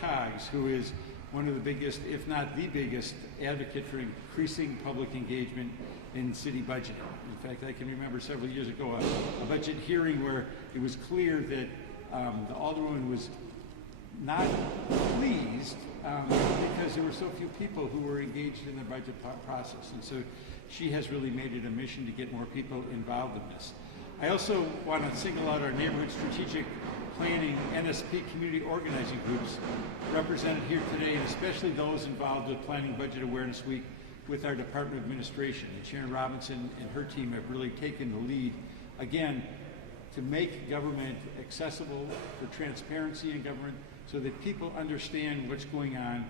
Coggs, who is one of the biggest, if not the biggest, advocate for increasing public engagement in city budgeting. In fact, I can remember several years ago a budget hearing where it was clear that the Alderwoman was not pleased because there were so few people who were engaged in the budget process. And so she has really made it a mission to get more people involved in this. I also want to single out our neighborhood strategic planning NSP community organizing groups represented here today, and especially those involved with planning Budget Awareness Week with our Department of Administration. And Sharon Robinson and her team have really taken the lead, again, to make government accessible, for transparency in government, so that people understand what's going on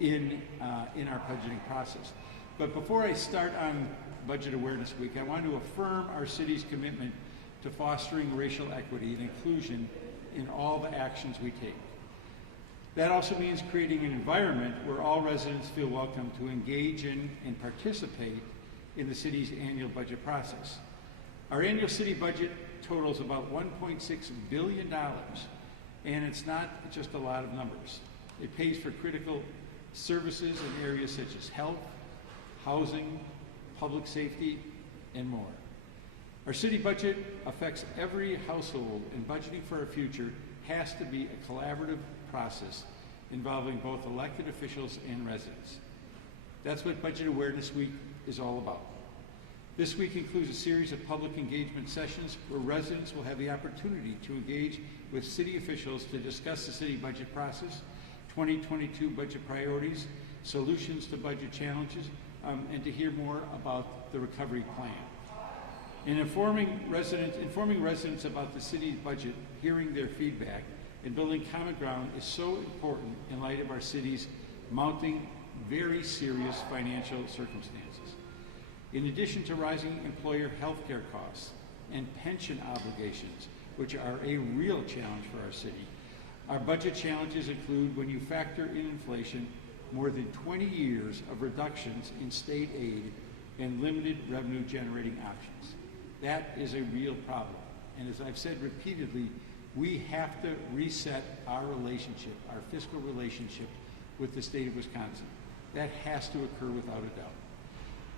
in our budgeting process. But before I start on Budget Awareness Week, I want to affirm our city's commitment to fostering racial equity and inclusion in all the actions we take. That also means creating an environment where all residents feel welcome to engage in and participate in the city's annual budget process. Our annual city budget totals about $1.6 billion, and it's not just a lot of numbers. It pays for critical services in areas such as health, housing, public safety, and more. Our city budget affects every household, and budgeting for our future has to be a collaborative process involving both elected officials and residents. That's what Budget Awareness Week is all about. This week includes a series of public engagement sessions where residents will have the opportunity to engage with city officials to discuss the city budget process, 2022 budget priorities, solutions to budget challenges, and to hear more about the recovery plan. In informing residents about the city's budget, hearing their feedback, and building common ground is so important in light of our city's mounting, very serious financial circumstances. In addition to rising employer health care costs and pension obligations, which are a real challenge for our city, our budget challenges include, when you factor in inflation, more than 20 years of reductions in state aid and limited revenue generating options. That is a real problem. And as I've said repeatedly, we have to reset our relationship, our fiscal relationship with the state of Wisconsin. That has to occur without a doubt.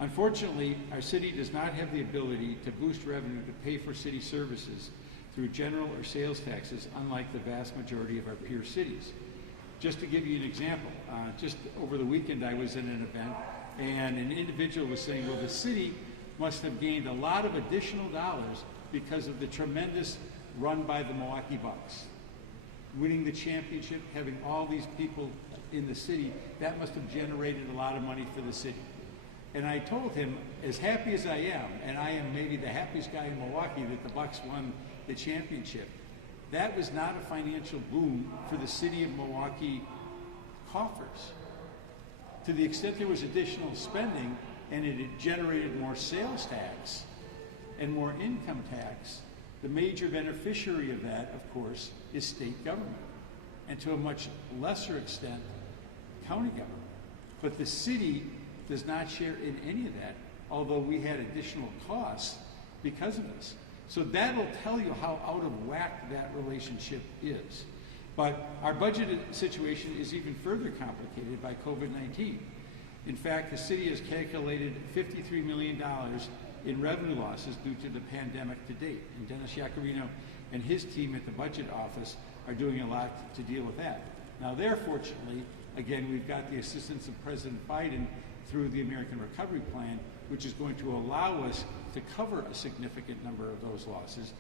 Unfortunately, our city does not have the ability to boost revenue to pay for city services through general or sales taxes, unlike the vast majority of our peer cities. Just to give you an example, just over the weekend I was in an event and an individual was saying, well, the city must have gained a lot of additional dollars because of the tremendous run by the Milwaukee Bucks. Winning the championship, having all these people in the city, that must have generated a lot of money for the city. And I told him, as happy as I am, and I am maybe the happiest guy in Milwaukee that the Bucks won the championship, that was not a financial boom for the city of Milwaukee coffers. To the extent there was additional spending and it had generated more sales tax and more income tax, the major beneficiary of that, of course, is state government, and to a much lesser extent, county government. But the city does not share in any of that, although we had additional costs because of this. So that'll tell you how out of whack that relationship is. But our budget situation is even further complicated by COVID-19. In fact, the city has calculated $53 million in revenue losses due to the pandemic to date. And Dennis Yacarino and his team at the budget office are doing a lot to deal with that. Now there, fortunately, again, we've got the assistance of President Biden through the American Recovery Plan, which is going to allow us to cover a significant number of those losses.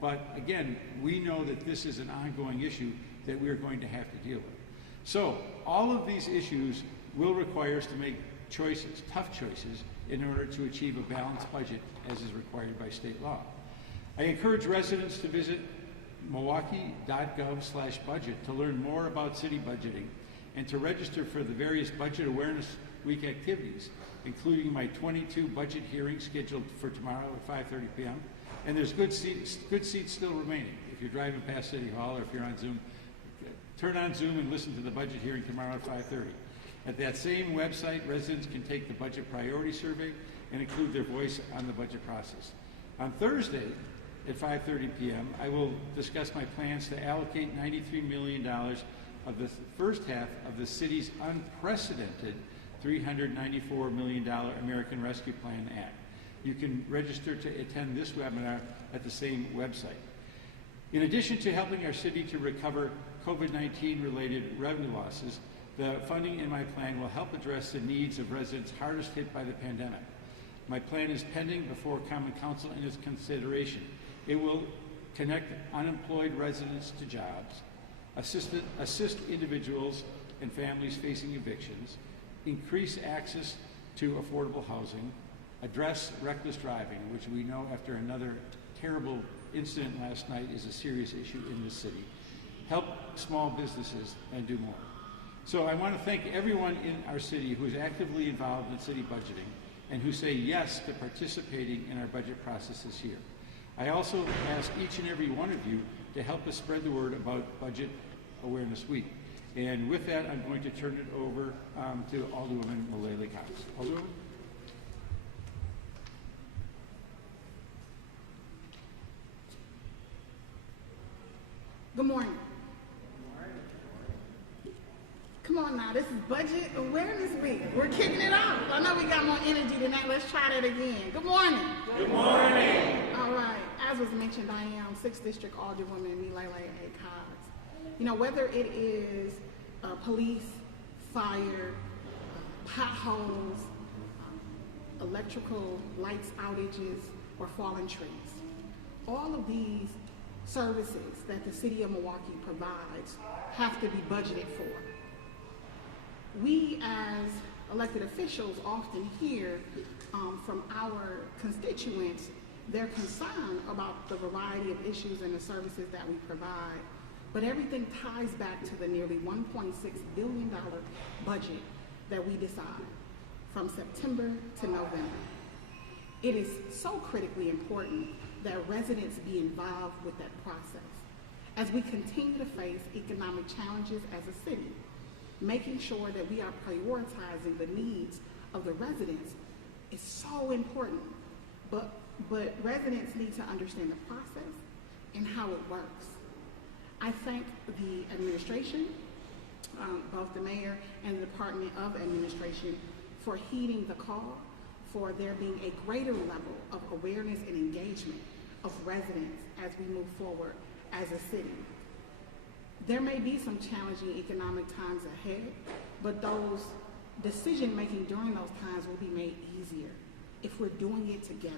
But again, we know that this is an ongoing issue that we're going to have to deal with. So all of these issues will require us to make choices, tough choices, in order to achieve a balanced budget as is required by state law. I encourage residents to visit milwaukee.gov/budget to learn more about city budgeting and to register for the various Budget Awareness Week activities, including my 22 budget hearings scheduled for tomorrow at 5:30 p.m. And there's good seats still remaining. If you're driving past City Hall or if you're on Zoom, turn on Zoom and listen to the budget hearing tomorrow at 5:30. At that same website, residents can take the budget priority survey and include their voice on the budget process. On Thursday at 5:30 p.m., I will discuss my plans to allocate $93 million of the first half of the city's unprecedented $394 million American Rescue Plan Act. You can register to attend this webinar at the same website. In addition to helping our city to recover COVID-19 related revenue losses, the funding in my plan will help address the needs of residents hardest hit by the pandemic. My plan is pending before Common Council in its consideration. It will connect unemployed residents to jobs, assist individuals and families facing evictions, increase access to affordable housing, address reckless driving, which we know after another terrible incident last night is a serious issue in this city, help small businesses, and do more. So I want to thank everyone in our city who is actively involved in city budgeting and who say yes to participating in our budget process this year. I also ask each and every one of you to help us spread the word about Budget Awareness Week. And with that, I'm going to turn it over to Alderwoman Mullally Cox. Alderwoman? Good morning. Come on now, this is Budget Awareness Week. We're kicking it off. I know we got more energy than that. Let's try that again. Good morning. Good morning. All right. As was mentioned, I am 6th District Alderwoman Mullally Cox. You know, whether it is police, fire, potholes, electrical lights outages, or fallen trees, all of these services that the city of Milwaukee provides have to be budgeted for. We as elected officials often hear from our constituents their concern about the variety of issues and the services that we provide, but everything ties back to the nearly $1.6 billion budget that we decide from September to November. It is so critically important that residents be involved with that process. As we continue to face economic challenges as a city, making sure that we are prioritizing the needs of the residents is so important. But residents need to understand the process and how it works. I thank the administration, both the mayor and the Department of Administration, for heeding the call, for there being a greater level of awareness and engagement of residents as we move forward as a city. There may be some challenging economic times ahead, but those decision-making during those times will be made easier if we're doing it together.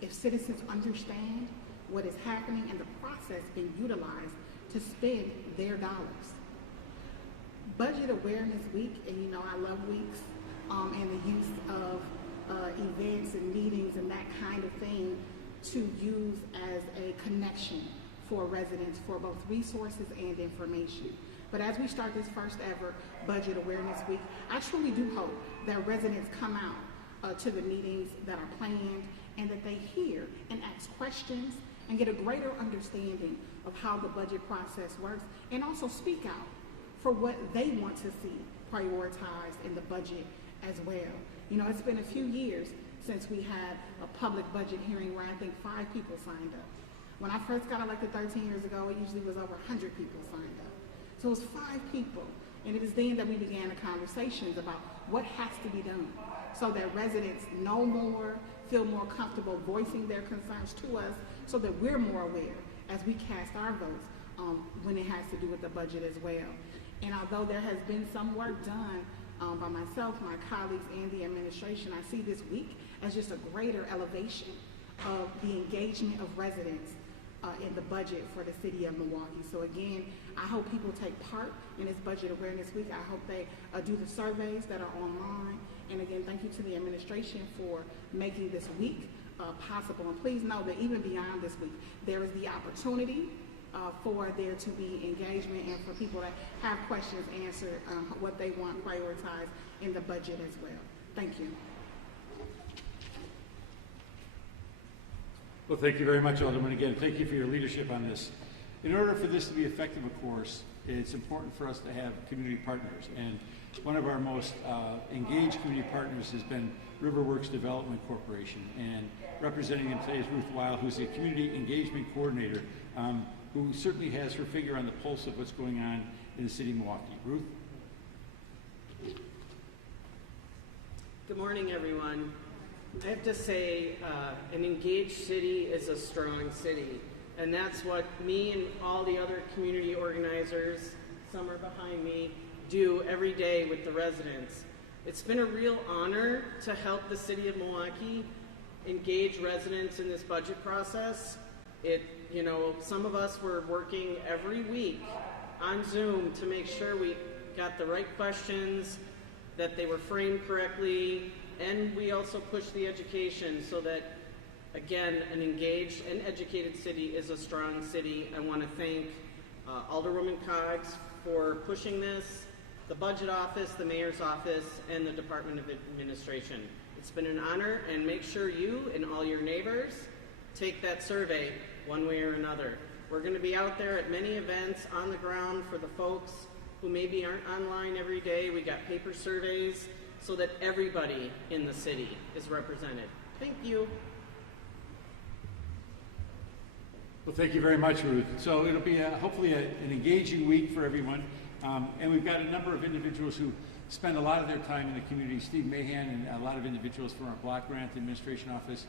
If citizens understand what is happening and the process being utilized to spend their dollars. Budget Awareness Week, and you know I love weeks, and the use of events and meetings and that kind of thing to use as a connection for residents for both resources and information. But as we start this first ever Budget Awareness Week, I truly do hope that residents come out to the meetings that are planned and that they hear and ask questions and get a greater understanding of how the budget process works, and also speak out for what they want to see prioritized in the budget as well. You know, it's been a few years since we had a public budget hearing where I think 5 people signed up. When I first got elected 13 years ago, it usually was over 100 people signed up. So it was 5 people, and it was then that we began the conversations about what has to be done so that residents know more, feel more comfortable voicing their concerns to us, so that we're more aware as we cast our votes when it has to do with the budget as well. And although there has been some work done by myself, my colleagues, and the administration, I see this week as just a greater elevation of the engagement of residents in the budget for the city of Milwaukee. So again, I hope people take part in this Budget Awareness Week. I hope they do the surveys that are online. And again, thank you to the administration for making this week possible. And please know that even beyond this week, there is the opportunity for there to be engagement and for people to have questions answered, what they want prioritized in the budget as well. Thank you. Well, thank you very much, Alderman. Again, thank you for your leadership on this. In order for this to be effective, of course, it's important for us to have community partners. And one of our most engaged community partners has been Riverworks Development Corporation. And representing them today is Ruth Weil, who's the Community Engagement Coordinator, who certainly has her finger on the pulse of what's going on in the city of Milwaukee. Ruth? Good morning, everyone. I have to say, an engaged city is a strong city. And that's what me and all the other community organizers, some are behind me, do every day with the residents. It's been a real honor to help the city of Milwaukee engage residents in this budget process. Some of us were working every week on Zoom to make sure we got the right questions, that they were framed correctly, and we also pushed the education so that, again, an engaged and educated city is a strong city. I want to thank Alderwoman Cogs for pushing this, the Budget Office, the Mayor's Office, and the Department of Administration. It's been an honor, and make sure you and all your neighbors take that survey one way or another. We're going to be out there at many events on the ground for the folks who maybe aren't online every day. We got paper surveys so that everybody in the city is represented. Thank you. Well, thank you very much, Ruth. So it'll be hopefully an engaging week for everyone. And we've got a number of individuals who spend a lot of their time in the community. Steve Mahan and a lot of individuals from our block grant administration office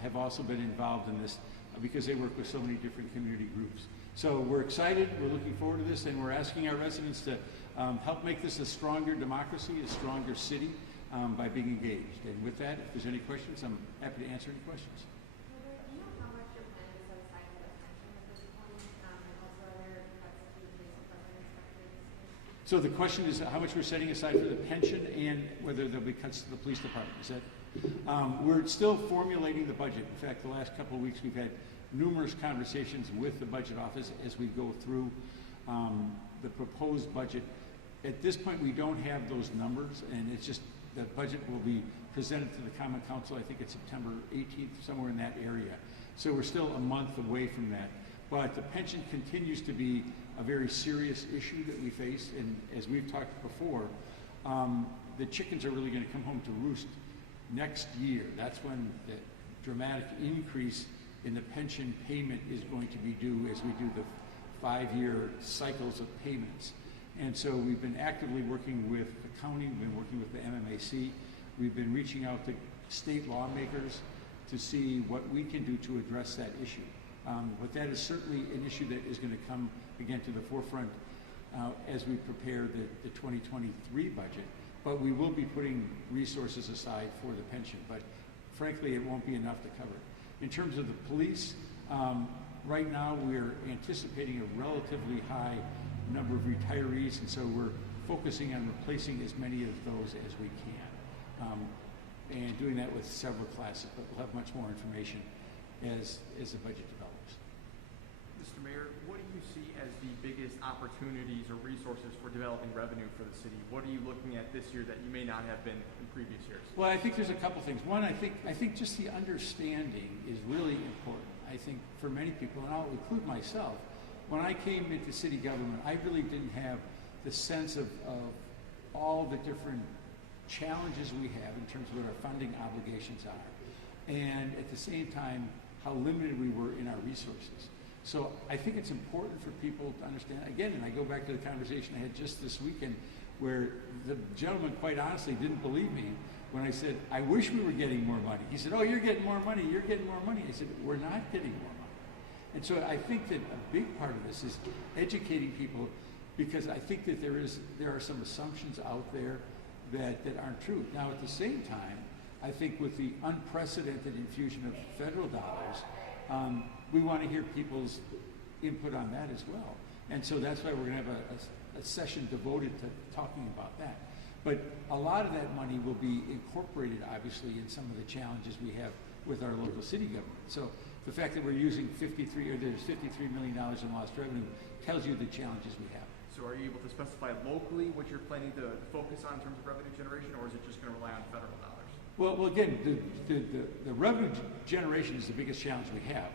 have also been involved in this because they work with so many different community groups. So we're excited, we're looking forward to this, and we're asking our residents to help make this a stronger democracy, a stronger city by being engaged. And with that, if there's any questions, I'm happy to answer any questions. So the question is how much we're setting aside for the pension and whether there'll be cuts to the police department. Is that? We're still formulating the budget. In fact, the last couple of weeks we've had numerous conversations with the budget office as we go through the proposed budget. At this point, we don't have those numbers, and it's just the budget will be presented to the Common Council. I think it's September 18th, somewhere in that area. So we're still a month away from that. But the pension continues to be a very serious issue that we face, and as we've talked before, the chickens are really going to come home to roost next year. That's when the dramatic increase in the pension payment is going to be due as we do the 5-year cycles of payments. And so we've been actively working with the county, we've been working with the MMAC, we've been reaching out to state lawmakers to see what we can do to address that issue. But that is certainly an issue that is going to come again to the forefront as we prepare the 2023 budget. But we will be putting resources aside for the pension. But frankly, it won't be enough to cover it. In terms of the police, right now we're anticipating a relatively high number of retirees, and so we're focusing on replacing as many of those as we can. And doing that with several classes, but we'll have much more information as the budget develops. Mr. Mayor, what do you see as the biggest opportunities or resources for developing revenue for the city? What are you looking at this year that you may not have been in previous years? Well, I think there's a couple things. One, I think just the understanding is really important. I think for many people, and I'll include myself, when I came into city government, I really didn't have the sense of all the different challenges we have in terms of what our funding obligations are. And at the same time, how limited we were in our resources. So I think it's important for people to understand, again, and I go back to the conversation I had just this weekend where the gentleman quite honestly didn't believe me when I said, I wish we were getting more money. He said, oh, you're getting more money, you're getting more money. I said, we're not getting more money. And so I think that a big part of this is educating people, because I think that there are some assumptions out there that aren't true. Now at the same time, I think with the unprecedented infusion of federal dollars, we want to hear people's input on that as well. And so that's why we're going to have a session devoted to talking about that. But a lot of that money will be incorporated, obviously, in some of the challenges we have with our local city government. So the fact that we're using there's $53 million in lost revenue tells you the challenges we have. So are you able to specify locally what you're planning to focus on in terms of revenue generation, or is it just going to rely on federal dollars? Well, again, the revenue generation is the biggest challenge we have.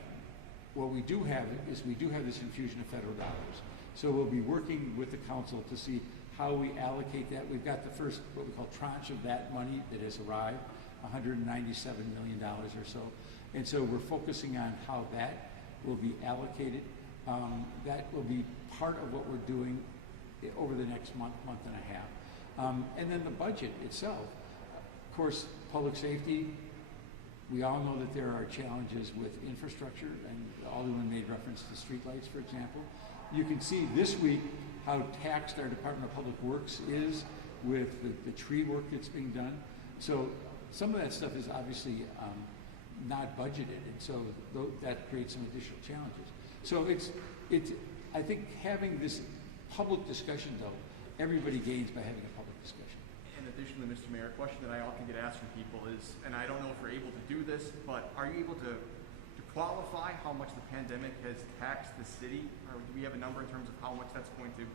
What we do have is we do have this infusion of federal dollars. So we'll be working with the council to see how we allocate that. We've got the first, what we call tranche of that money that has arrived, $197 million or so. And so we're focusing on how that will be allocated. That will be part of what we're doing over the next month and a half. And then the budget itself. Of course, public safety, we all know that there are challenges with infrastructure, and Alderman made reference to streetlights, for example. You can see this week how taxed our Department of Public Works is with the tree work that's being done. So some of that stuff is obviously not budgeted, and so that creates some additional challenges. So I think having this public discussion, though, everybody gains by having a public discussion. And additionally, Mr. Mayor, a question that I often get asked from people is, and I don't know if we're able to do this, but are you able to qualify how much the pandemic has taxed the city? Or do we have a number in terms of how much that's going to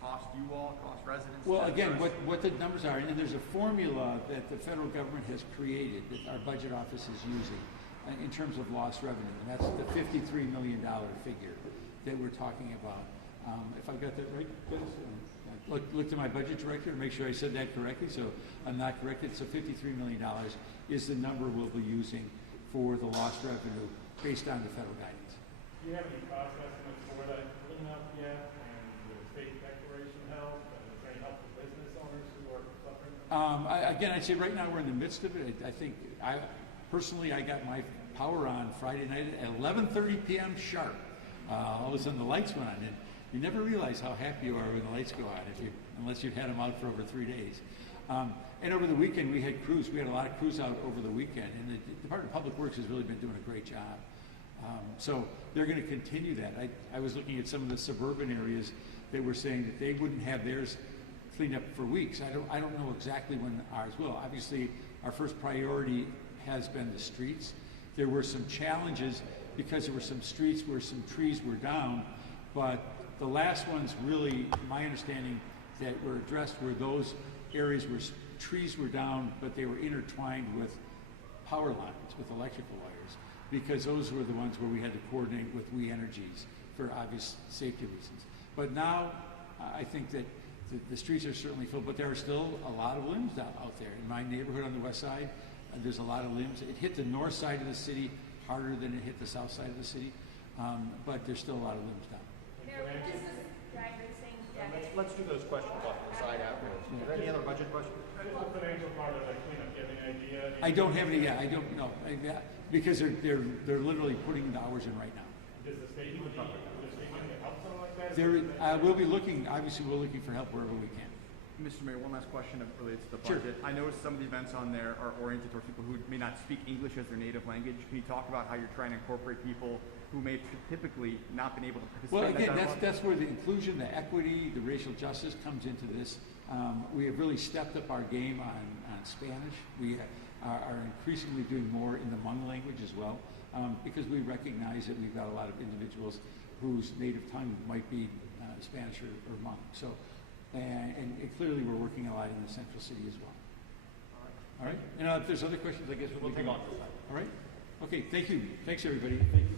cost you all, cost residents? Well, again, what the numbers are, and there's a formula that the federal government has created that our budget office is using in terms of lost revenue, and that's the $53 million figure that we're talking about. If I got that right, Dennis? Look to my budget director to make sure I said that correctly, so I'm not corrected. So $53 million is the number we'll be using for the lost revenue based on the federal guidance. Do you have any cost estimates for that cleanup yet, and the state declaration help, and is there any help for business owners who are suffering? Again, I'd say right now we're in the midst of it. I think personally I got my power on Friday night at 11:30 p.m. sharp. All of a sudden the lights went on, and you never realize how happy you are when the lights go on unless you've had them out for over 3 days. And over the weekend we had crews. We had a lot of crews out over the weekend, and the Department of Public Works has really been doing a great job. So they're going to continue that. I was looking at some of the suburban areas that were saying that they wouldn't have theirs cleaned up for weeks. I don't know exactly when ours will. Obviously, our first priority has been the streets. There were some challenges because there were some streets where some trees were down, but the last ones really, my understanding, that were addressed were those areas where trees were down, but they were intertwined with power lines, with electrical wires, because those were the ones where we had to coordinate with We Energies for obvious safety reasons. But now, I think that the streets are certainly filled, but there are still a lot of limbs out there. In my neighborhood on the west side, there's a lot of limbs. It hit the north side of the city harder than it hit the south side of the city, but there's still a lot of limbs down. Let's do those questions off to the side afterwards. Are there any other budget questions? What's the financial part of that cleanup? Do you have any idea? I don't have any yet. I don't know because they're literally putting the hours in right now. Does the state need help, something like that? We'll be looking. Obviously, we're looking for help wherever we can. Mr. Mayor, one last question related to the Sure. budget. I noticed some of the events on there are oriented towards people who may not speak English as their native language. Can you talk about how you're trying to incorporate people who may typically not been able to participate? Well, in again, that that's where the inclusion, the equity, the racial justice comes into this. We have really stepped up our game on Spanish. We are increasingly doing more in the Hmong language as well, because we recognize that we've got a lot of individuals whose native tongue might be Spanish or Hmong. So, and clearly we're working a lot in the central city as well. All right. And if there's other questions, I guess we'll take off this side. All right. Okay. Thank you. Thanks, everybody. Thank you.